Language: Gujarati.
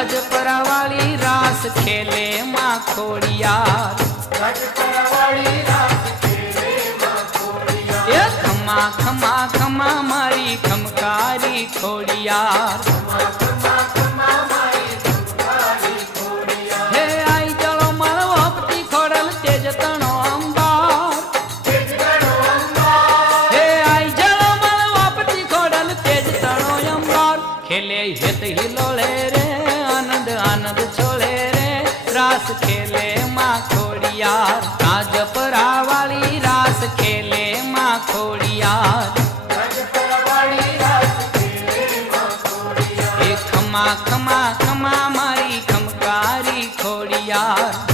રાજપરાવાળી રાસ ખેલે માં ખોડિયાર એ ખમા ખમા ખમા મારી ખમકારી ખોડિયાર હે આઈ જળો મારો હપતી ખોડલ તેજ તણો અંબાર હે આઈ જળો મારો હપતી ખોડલ તેજ તણો અંબાર ખેલે હેત હિલોળે રે આનંદ આનંદ છોળે રે રાસ ખેલે માં ખોડિયાર રાજપરાવાળી રાસ ખેલે માં ખોડિયાર એ ખમા ખમા ખમા મારી ખમકારી ખોડિયાર